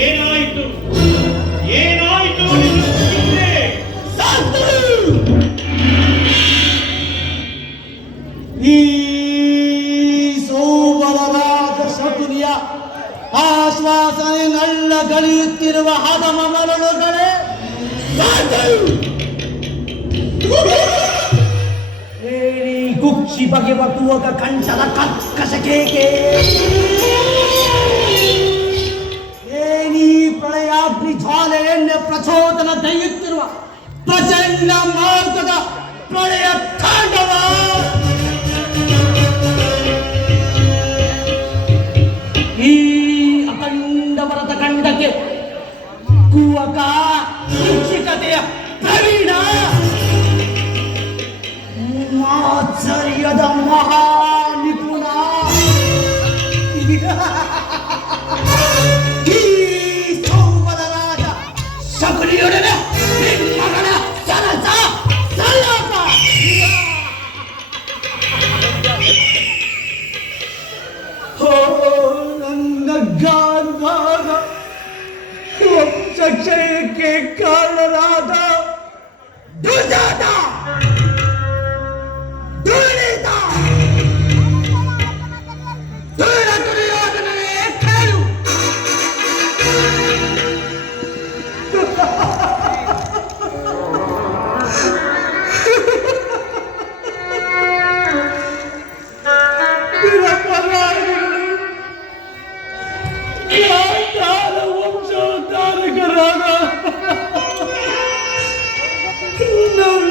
ಏನಾಯಿತು ಏನಾಯಿತು ಈ ಸೋಬಲವಾದ ಶಕುನಿಯ ಆಶ್ವಾಸನೆ ನಳ್ಳ ಗಳಿಯುತ್ತಿರುವ ಹದಮ ಮರಳುಗಳೇ ಕುಕ್ಷಿ ಬಗೆ ಬತ್ತುವಾಗ ಕಂಚದ ಕಕ್ಕಸಕೇಕೆ ಶೋಧನ ದಯ್ಯುತ್ತಿರುವ ಪ್ರಚಂಡ ಮಾರ್ಗದ ಪ್ರಳಯ ತಾಂಡವ ಈ ಅಖಂಡ ಭರತ ಖಂಡಕ್ಕೆ ಕುವಕ ಶಿಕ್ಷಕತೆಯ ಪ್ರವೀಣ ಮಾತ್ಸರ್ಯದ ಮಹಾ يا تعالى ومشى وتعالى قرانا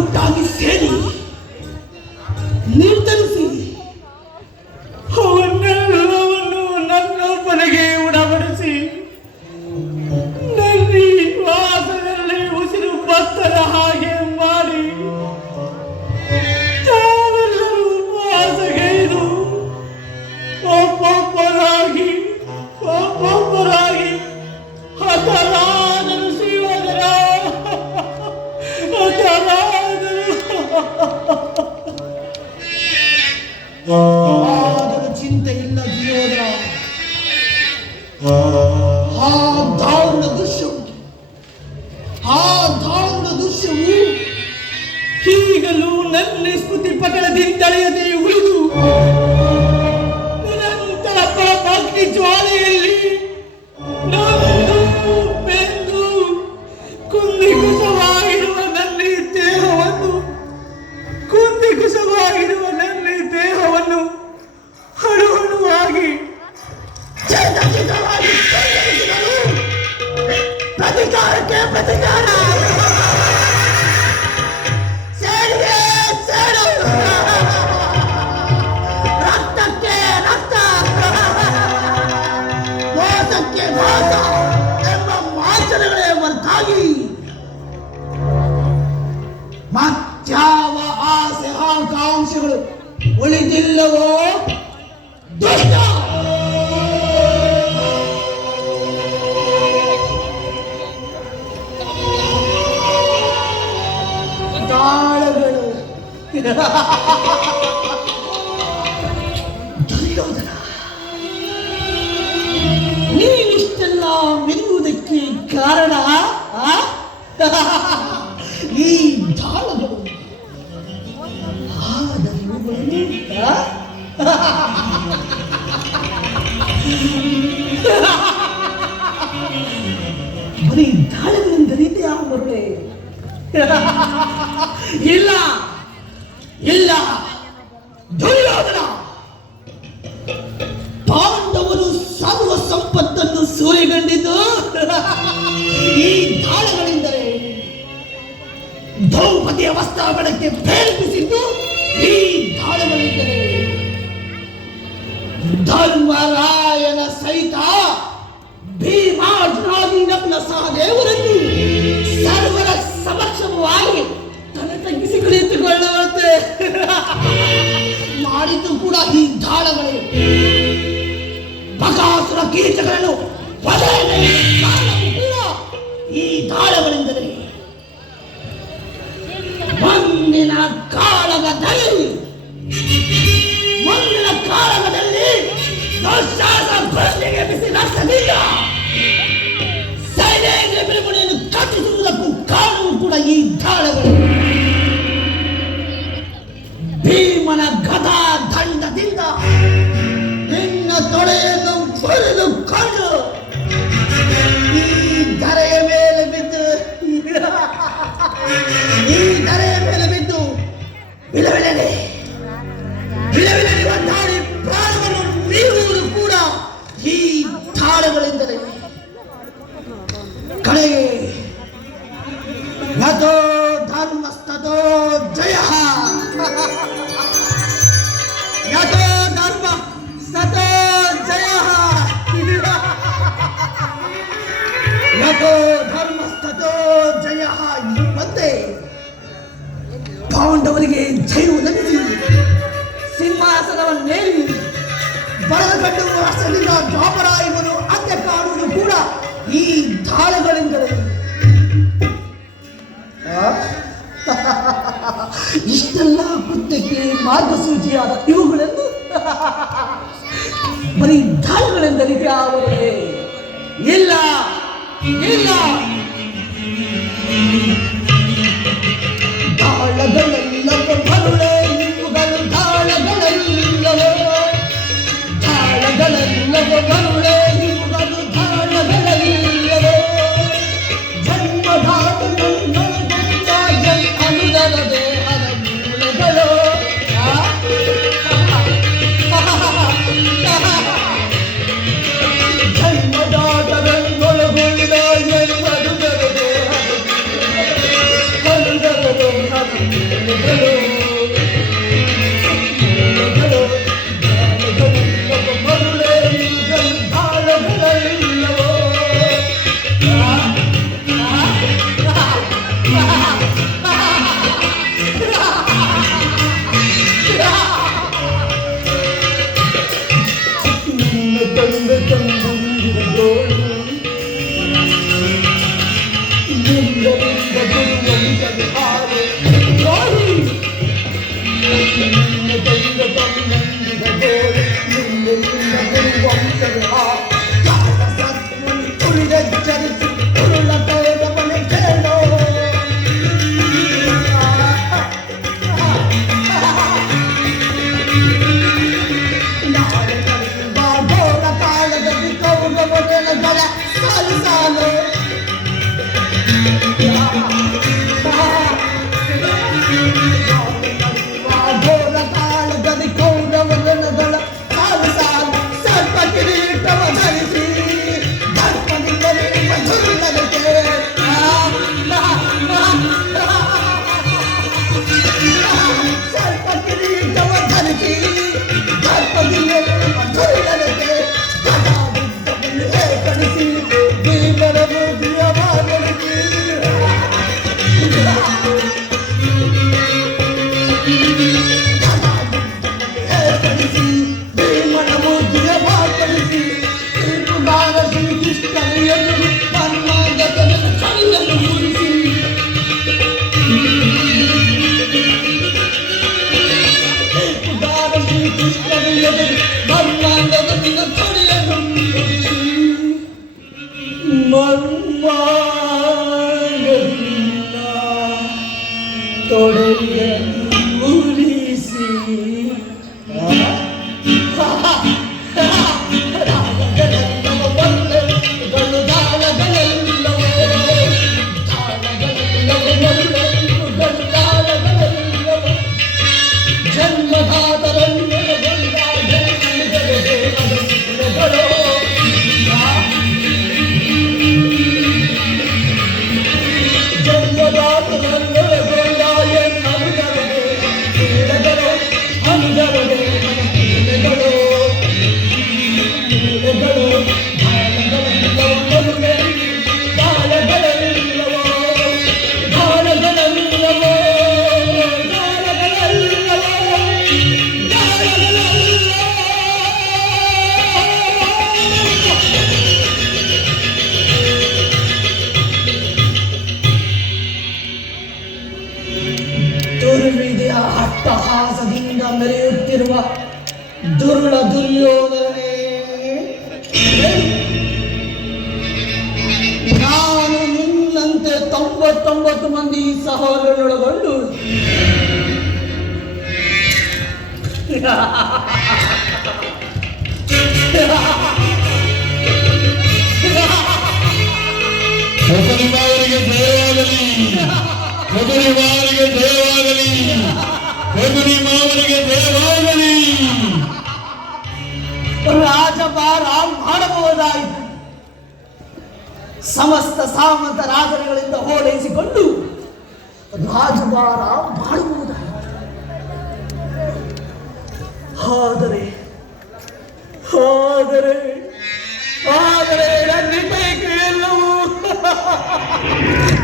doggy ಉಳಿದಿಲ್ಲವೋ ದುಷ್ಟ ತಾಳಗಳು ದುರ್ಯೋಧನ ನೀನಿಷ್ಟೆಲ್ಲ ಮೆರೆಯುವುದಕ್ಕೆ ಕಾರಣ ಆ? ಈ ಬರೀ ದಾಳಗಳಿಂದ ರೀತಿ ಮರುಳೆ ಇಲ್ಲ ಧರ್ಮರಾಯನ ಸಹಿತ ನಕಲ ಸಹದೇವರನ್ನು ಸರ್ವರ ಸಮಕ್ಷಮವಾಗಿ ತಲೆ ತಗ್ಗಿಸಿ ಕುಳಿತುಕೊಳ್ಳುವಂತೆ ಮಾಡಿದ್ದು ಕೂಡ ಈ ದಾಳಗಳೇ ಬಕಾಸುರ ಕೀಟಗಳನ್ನು ಈ ದಾಳಗಳಿಂದಲೇ ಮುಂದಿನ ಕಾಳಗದಲ್ಲಿ ದುಶ್ಯಾಸ ಪ್ರಶ್ನೆಗೆ ಬಿಸಿ ನಡೆಸಲಿಲ್ಲ ಸೈನ್ಯ ಬಿರುಮುಡಿಯನ್ನು ಕಟ್ಟಿಸುವುದಕ್ಕೂ ಕಾರಣವೂ ಕೂಡ ಈ ದಾಳಗಳು ಭೀಮನ ಗದಾ ದಂಡದಿಂದ ನಿನ್ನ ತೊಡೆಯನ್ನು ಮುರಿದು ಕೊಂಡು ಯಥೋ ಧರ್ಮ ಸತೋ ಜಯ ಎಂಬಂತೆ ಪಾಂಡವರಿಗೆ ಜಯವು ಲಭಿಸಿ, ಸಿಂಹಾಸನವನ್ನೇರಿ. ಬರಗಟ್ಟು ರಾಷ್ಟ್ರದಿಂದ ದ್ವಾಪರಾಯವನ್ನು ಅಂತ್ಯ ಕಾಣುವುದು ಕೂಡ ಈ ದಾಳಗಳಿಂದಲೇ? ಇಷ್ಟೆಲ್ಲ ಕೃತ್ಯಕ್ಕೆ ಮಾರ್ಗಸೂಚಿಯಾದ ಇವುಗಳನ್ನು ಬರೀ ದಾಳಗಳೆಂದರೆ ಇಲ್ಲ Hallelujah. 这好 الله ಮಂದಿ ಸಹೋದರರೊಳಗೊಂಡು ಬಾರಿಗೆ ಜಯವಾಗಲಿ. ಕೊಕರಿಮಾವರಿಗೆ ಜಯವಾಗಲಿ. ಮಾವರಿಗೆ ಜಯವಾಗಲಿ. ರಾಜಭಾರ ಮಾಡಬಹುದಾಯಿತು ಸಮಸ್ತ ಸಾಮಂತ ರಾಜರುಗಳಿಂದ ಓಲೈಸಿಕೊಂಡು ರಾಜಭಾರ ಮಾಡಬಹುದಾಯಿತು ಆದರೆ ಆದರೆ ಆದರೆ ನನ್ನ ಎಲ್ಲವೂ.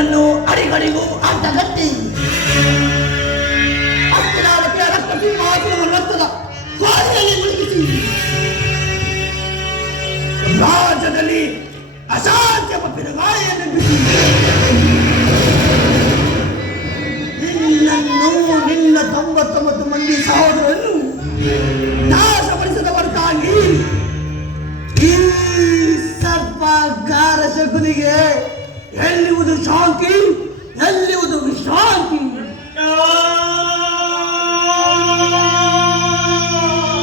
ನಿನ್ನನ್ನು ಅಡಿಗಡಿಗೂ ಅಂತ ಕಟ್ಟಿ. ಮುಳುಗಿಸಿ. ರಾಜ್ಯದಲ್ಲಿ ಅಸಾಧ್ಯ ಗಾಳಿಯನ್ನು ಬಿಸಿ. ನಿನ್ನನ್ನು, ನಿನ್ನ ತೊಂಬತ್ತೊಂಬತ್ತು ಮಂದಿ ಸಹೋದರನ್ನು ಹೊರತಾಗಿ ಈ ಸರ್ಪಗಾರ ಶಕುನಿಗೆ ಎಲ್ಲಿವುದು ಶಾಂತಿ ಎಲ್ಲಿವುದು ವಿಶ್ರಾಂತಿ